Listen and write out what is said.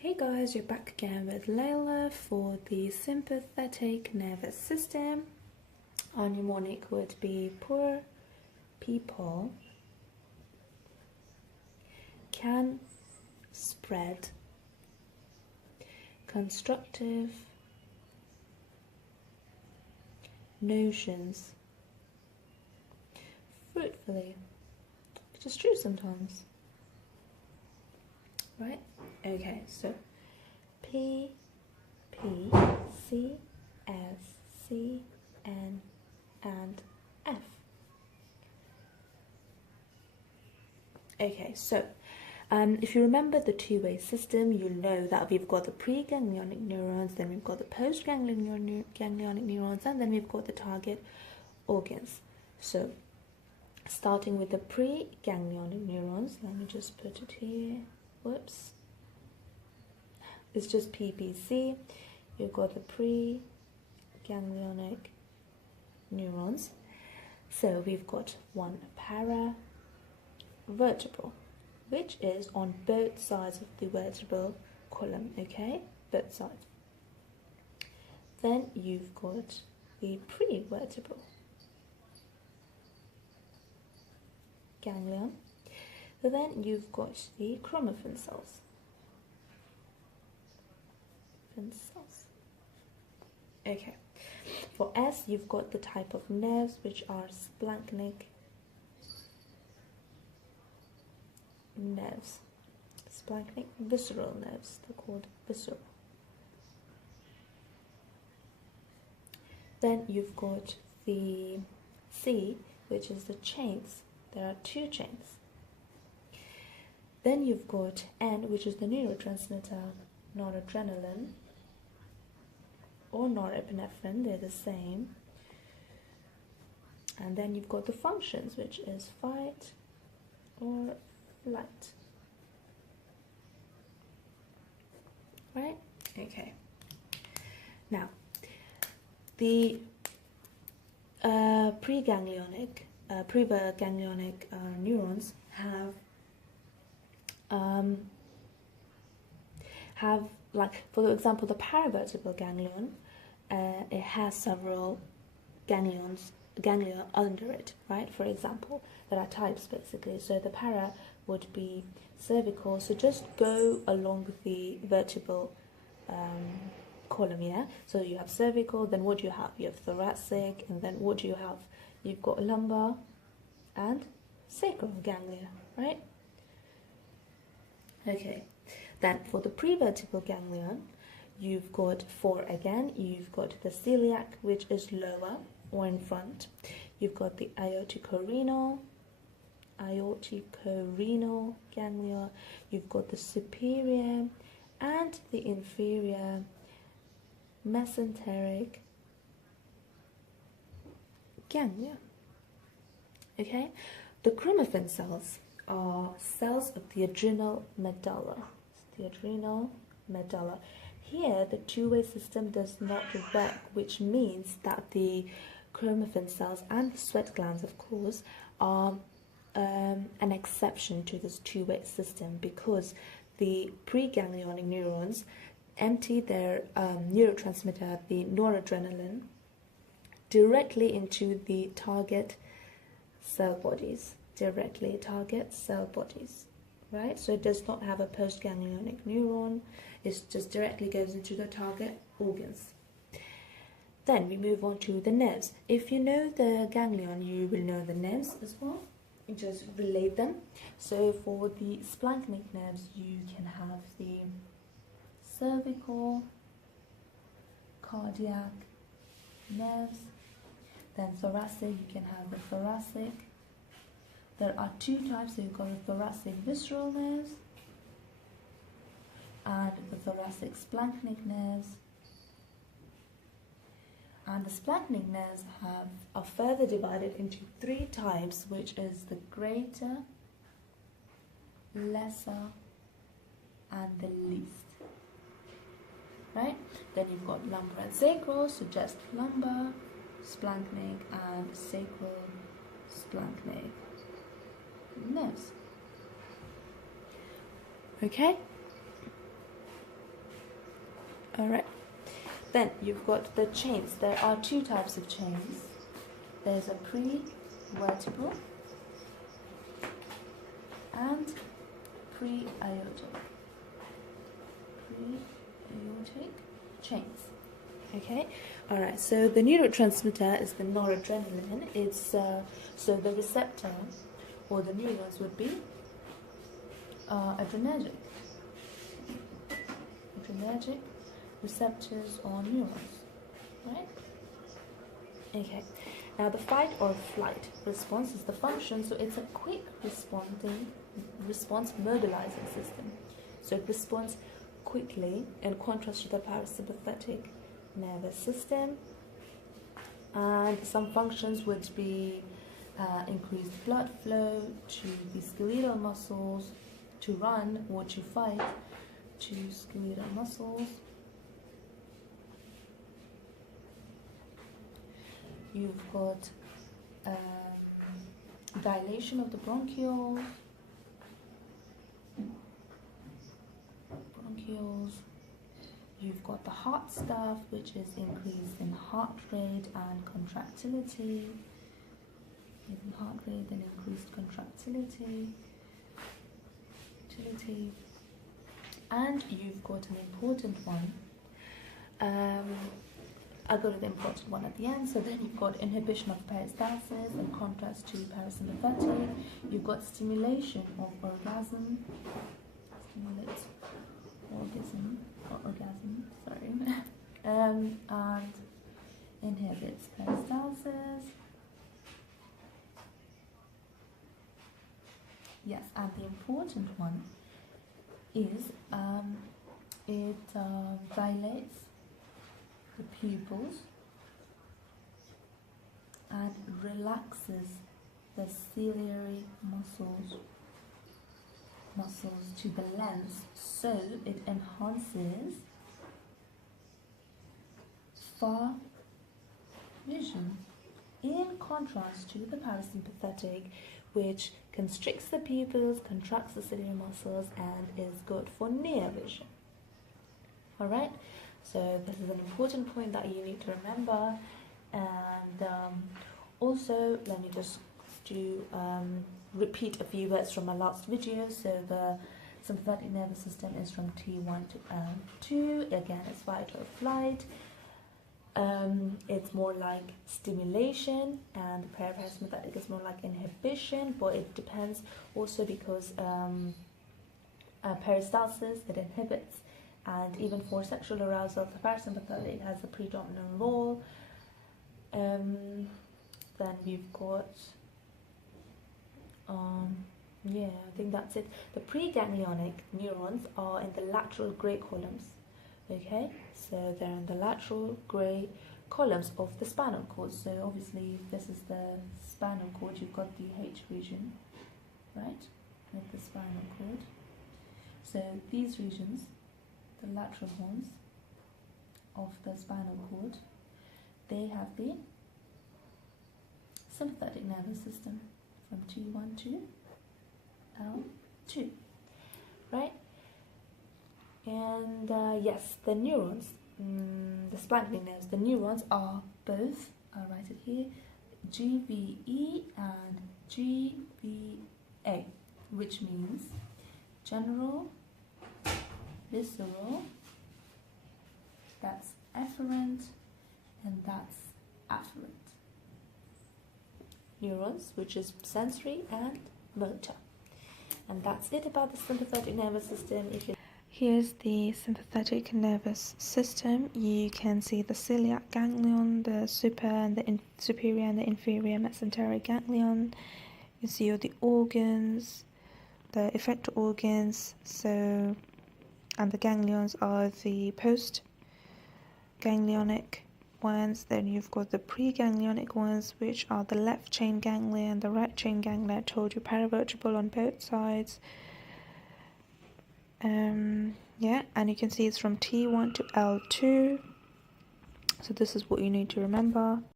Hey guys, you're back again with Layla for the sympathetic nervous system. Our mnemonic would be poor people can spread constructive notions fruitfully, which is true sometimes. Right? Okay, so P, P, C, S, C, N, and F. Okay, so if you remember the two-way system, you'll know that we've got the pre-ganglionic neurons, then we've got the post-ganglionic neurons, and then we've got the target organs. So, starting with the pre-ganglionic neurons, let me just put it here. Whoops. It's just PPC. You've got the pre-ganglionic neurons. So we've got one paravertebral, which is on both sides of the vertebral column, okay? Both sides. Then you've got the prevertebral ganglion. So then you've got the chromaffin cells. Okay. For S, you've got the type of nerves which are splanchnic nerves. Splanchnic visceral nerves. They're called visceral. Then you've got the C, which is the chains. There are two chains. Then you've got N, which is the neurotransmitter, noradrenaline or norepinephrine, they're the same. And then you've got the functions, which is fight or flight. Right? Okay. Now, the preganglionic neurons have, like, for example, the paravertebral ganglion, it has several ganglia under it, right? For example, there are types basically. So the para would be cervical, so just go along the vertebral column, yeah? So you have cervical, then what do you have? You have thoracic, and then what do you have? You've got lumbar and sacral ganglia, right? Okay, then for the prevertebral ganglion, you've got four again. You've got the celiac, which is lower or in front. You've got the aorticorenal ganglia. You've got the superior and the inferior mesenteric ganglia. Okay, the chromaffin cells are cells of the adrenal medulla. The adrenal medulla. Here, the two-way system does not work, which means that the chromaffin cells and the sweat glands, of course, are an exception to this two-way system, because the preganglionic neurons empty their neurotransmitter, the noradrenaline, directly into the target cell bodies. Right? So it does not have a postganglionic neuron. It just directly goes into the target organs. Then we move on to the nerves. If you know the ganglion, you will know the nerves as well. You just relate them. So for the splanchnic nerves, you can have the cervical, cardiac nerves. Then thoracic, you can have the thoracic. There are two types, so you've got the thoracic visceral nerves and the thoracic splanchnic nerves. And the splanchnic nerves are further divided into three types, which is the greater, lesser, and the least. Right? Then you've got lumbar and sacral, so just lumbar, splanchnic, and sacral, splanchnic nerves. Okay? Alright. Then you've got the chains. There are two types of chains. There's a pre-vertebral and pre-aortic. Pre-aortic chains. Okay, alright, so the neurotransmitter is the noradrenaline. It's so the receptor or the neurons would be adrenergic receptors or neurons, right? Okay, now the fight or flight response is the function, so it's a quick response mobilizing system. So it responds quickly in contrast to the parasympathetic nervous system, and some functions would be increased blood flow to the skeletal muscles, to run or to fight to skeletal muscles. You've got dilation of the bronchioles. You've got the heart stuff, which is increase in heart rate and contractility. In heart rate and increased contractility. And you've got an important one. I'll go to the important one at the end. So then you've got inhibition of peristalsis in contrast to parasympathetic. You've got stimulation of orgasm. Stimulates orgasm, and inhibits peristalsis. Yes, and the important one is it dilates the pupils and relaxes the ciliary muscles to the lens, so it enhances far vision, in contrast to the parasympathetic, which constricts the pupils, contracts the ciliary muscles, and is good for near vision. Alright, so this is an important point that you need to remember. And also, let me just do repeat a few words from my last video. So the sympathetic nervous system is from T1 to L2. Again, it's fight or flight. It's more like stimulation, and the parasympathetic is more like inhibition, but it depends also because peristalsis, it inhibits, and even for sexual arousal, the parasympathetic has a predominant role. Then we've got yeah, I think that's it. The preganglionic neurons are in the lateral grey columns. Okay, so they're in the lateral grey columns of the spinal cord. So obviously, if this is the spinal cord, you've got the H region, right, with the spinal cord. So these regions, the lateral ones of the spinal cord, they have the sympathetic nervous system from T1 to L2, right? And yes, the neurons, the splanchnic nerves, the neurons are both, I'll write it here, GVE and GVA, which means general, visceral, that's efferent, and that's afferent. Neurons, which is sensory and motor. And that's it about the sympathetic nervous system. Here's the sympathetic nervous system. You can see the celiac ganglion, the superior and the inferior mesenteric ganglion. You see all the organs, the effector organs. So, and the ganglions are the post-ganglionic ones. Then you've got the preganglionic ones, which are the left chain ganglion, the right chain ganglion. I told you paravertebral on both sides. Yeah, and you can see it's from T1 to L2. So this is what you need to remember.